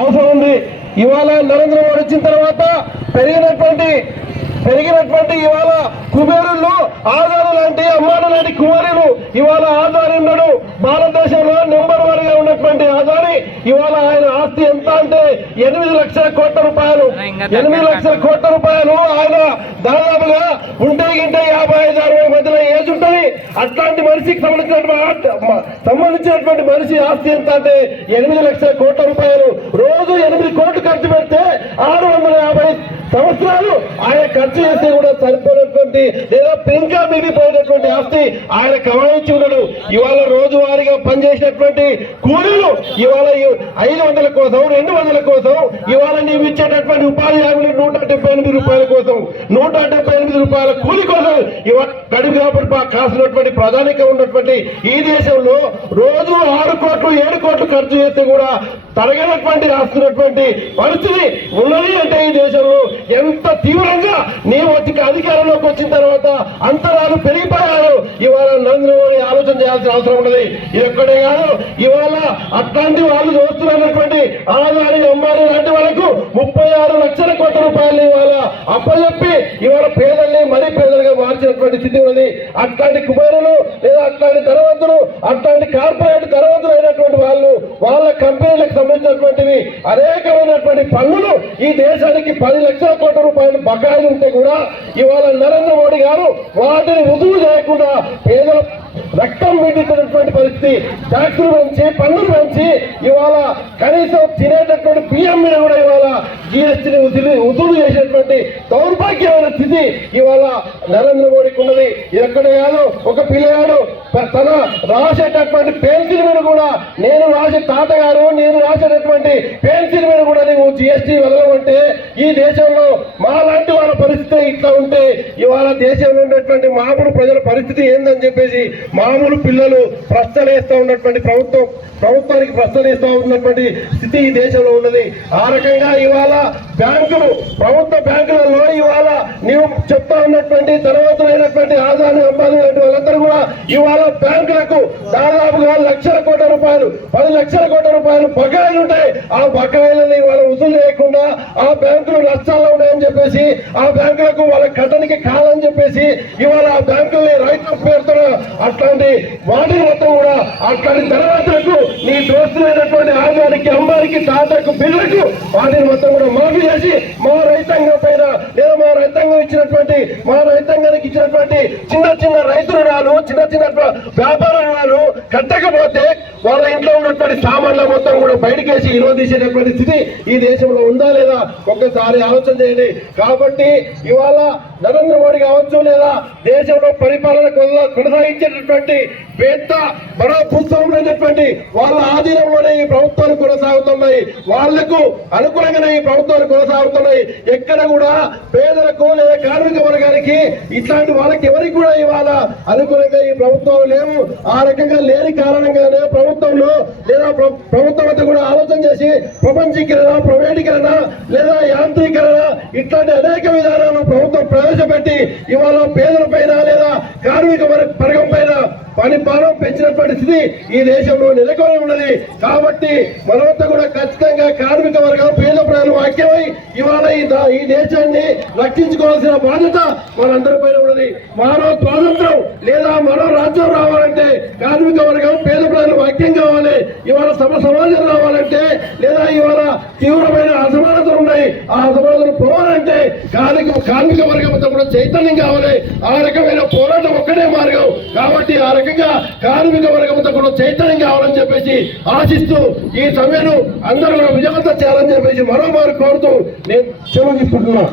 అవసరం ఉంది. ఇవాళ నరేంద్ర మోడీ వచ్చిన తర్వాత పెరిగినటువంటి ఇవాళ కుబేరులు ఆధారు లాంటి అమ్మాడు లాంటి కుమారులు ఇవాళ ఆధారి ఉన్నాడు. భారతదేశంలో నెంబర్ 1 గా ఉన్నటువంటి ఆధారి ఇవాళ ఆయన ఆస్తి ఎంత అంటే 8 లక్షల కోట్ల రూపాయలు. 8 లక్షల కోట్ల రూపాయలు ఆయన దాదాపుగా ఉంటే 55-60 మధ్యలో ఏజ్ ఉంటుంది. అట్లాంటి మనిషికి సంబంధించినటువంటి మనిషి ఆస్తి ఎంత అంటే 8 లక్షల కోట్ల రూపాయలు. రోజు 8 కోట్లు ఖర్చు పెడితే 650 సంవత్సరాలు ఆయన ఖర్చు చేస్తే కూడా సరిపోయినటువంటి లేదా ఇంకా మిగిలిపోయినటువంటి ఆస్తి ఆయన కమాయించి ఉన్నాడు. ఇవాళ రోజువారీగా పనిచేసినటువంటి కూలీలు ఇవాళ 500 కోసం 200 కోసం ఇవాళ నీవు ఇచ్చేటటువంటి ఉపాధి హామీ 178 రూపాయల కోసం 178 రూపాయల కూలి కోసం ఇవాళ గడువు కాబట్టి కాసినటువంటి ప్రధానిగా ఉన్నటువంటి ఈ దేశంలో రోజు 6 కోట్లు 7 కోట్లు ఖర్చు చేస్తే కూడా తరగనటువంటి రాస్తున్నటువంటి పరిస్థితి ఉన్నది. అంటే ఈ దేశంలో ఎంత తీవ్రంగా నీవు అధికారంలోకి వచ్చిన తర్వాత అంతరాలు పెరిగిపోయారు. ఇవాళ నరేంద్ర మోడీ ఆలోచన చేయాల్సిన అవసరం ఉన్నది. ఎక్కడే కాదు ఇవాళ అట్లాంటి వాళ్ళు చూస్తున్నటువంటి ఆదాని అమ్మాయి లాంటి వాళ్ళకు 36 లక్షల కోట్ల రూపాయలు ఇవాళ అప్పచెప్పి ఇవాళ పేదల్ని మరీ పేదలుగా మార్చినటువంటి స్థితి ఉన్నది. అట్లాంటి కుమారులు లేదా అట్లాంటి ధనవంతులు అట్లాంటి కార్పొరేట్ ధనవంతులు అయినటువంటి వాళ్ళు వాళ్ళ కంపెనీలకు సంబంధించినటువంటివి అనేకమైనటువంటి పన్నులు ఈ దేశానికి 10 లక్షల కోట్ల రూపాయలు బకాయిలు ఉంటే కూడా ఇవాళ నరేంద్ర మోడీ గారు వాటిని రుజువు చేయకుండా పేదల రక్తం మిండుతున్నటువంటి పరిస్థితి. ట్యాక్సులు పెంచి పన్నులు పెంచి ఇవాళ కనీసం తినేటటువంటి బియ్యం మీద కూడా ఇవాళ జిఎస్టీని వసూలు చేసేటువంటి దౌర్భాగ్యమైన స్థితి ఇవాళ నరేంద్ర మోడీకి ఉన్నది. ఎక్కడే కాదు ఒక పిల్లగాడు తన రాసేటటువంటి పెన్సిల్ మీద కూడా నేను రాసేటటువంటి పెన్సిల్ మీద కూడా నువ్వు జిఎస్టీ వదలమంటే ఈ దేశంలో మా లాంటి వాళ్ళ పరిస్థితి ఇట్లా ఉంటే ఇవాళ దేశంలో ఉన్నటువంటి మామూలు ప్రజల పరిస్థితి ఏందని చెప్పేసి మామూలు పిల్లలు ప్రశ్నలు వేస్తూ ఉన్నటువంటి ప్రభుత్వానికి ప్రశ్నలు వేస్తూ ఉన్నటువంటి స్థితి ఈ దేశంలో ఉన్నది. ఆ రకంగా ఇవాళ ప్రభుత్వ బ్యాంకులలో ఇవాళ నీవు చెప్తా ఉన్నటువంటి ధనవంతులైనటువంటి ఆదాని అంబానీ లాంటి వాళ్ళందరూ కూడా ఇవాళ బ్యాంకులకు దాదాపుగా 1 లక్షల కోట్ల రూపాయలు 10 లక్షల కోట్ల రూపాయలు బకాయిలు ఉంటాయి. ఆ బకాయిలని వాళ్ళ వసూలు చేయకుండా ఆ బ్యాంకులు నష్టాల్లో ఉన్నాయని చెప్పేసి ఆ బ్యాంకులకు వాళ్ళ కట్టనికి కాదని చెప్పేసి ఇవాళ ఆ బ్యాంకుల్ని రైతుల పేరుతో అట్లాంటి వాటిని మొత్తం కూడా అట్లాంటి ధనవంతులకు నీ దోస్తులైనటువంటి ఆదానికి అంబానికి టాటాకు బిల్లులకు వాటిని మొత్తం కూడా మాఫీ చేసి మా రైతాంగం పైన లేదా మా రైతాంగానికి ఇచ్చినటువంటి చిన్న రైతు రుణాలు చిన్న వ్యాపార రుణాలు కట్టకపోతే వాళ్ళ ఇంట్లో ఉన్నటువంటి సామాన్ల మొత్తం కూడా బయటకేసి ఈరోజు తీసేటటువంటి స్థితి ఈ దేశంలో ఉందా లేదా ఒక్కసారి ఆలోచన చేయండి. కాబట్టి ఇవాళ నరేంద్ర మోడీ కావచ్చు లేదా దేశంలో పరిపాలన కొనసాగించేటటువంటి పెద్ద మరో భూస్వాములైనటువంటి వాళ్ళ ఆధీనంలోనే ఈ ప్రభుత్వాలు కొనసాగుతున్నాయి. వాళ్లకు అనుకూలంగానే ఈ ప్రభుత్వాలు కొనసాగుతున్నాయి. ఎక్కడ కూడా పేదలకు లేదా కార్మిక వర్గానికి ఇట్లాంటి వాళ్ళకి ఎవరికి కూడా ఇవాళ అనుకూలంగా ఈ ప్రభుత్వాలు లేవు. ఆ రకంగా లేని కారణంగానే ప్రభుత్వంలో లేదా ప్రభుత్వం అంతా కూడా ఆలోచన చేసి ప్రపంచీకరణ ప్రైవేటీకరణ లేదా యాంత్రీకరణ ఇట్లాంటి అనేక విధానాలను ప్రభుత్వం ప్రవేశపెట్టి ఇవాళ పేదల పైన లేదా కార్మిక వర్గం పైన పని భారం పెంచినటువంటి స్థితి ఈ దేశంలో నెలకొని ఉన్నది. కాబట్టి మనమంతా కూడా ఖచ్చితంగా కార్మిక వర్గం పేద ప్రజలు ఐక్యమై ఇవాళ ఈ దేశాన్ని రక్షించుకోవాల్సిన బాధ్యత మనందరి పైన ఉన్నది. మరో స్వాతంత్రం లేదా మరో రాజ్యం రావాలంటే కార్మిక వర్గం పేద ప్రజలు ఐక్యం కావాలి. ఇవాళ సమాజం రావాలంటే లేదా ఇవాళ తీవ్రమైన అసమానతలు ఉన్నాయి. ఆ అసమానతలు పోవాలంటే కార్మిక వర్గం అంతా కూడా చైతన్యం కావాలి. ఆ రకమైన పోరాటం ఒక్కటే మార్గం. కాబట్టి ఆ రకంగా కార్మిక వర్గంతో కూడా చైతన్యం కావాలని చెప్పేసి ఆశిస్తూ ఈ సమ్మెను అందరూ విజయవంతం చేయాలని చెప్పేసి మరోమారు కోరుతూ నేను సెలవు తీసుకుంటున్నాను.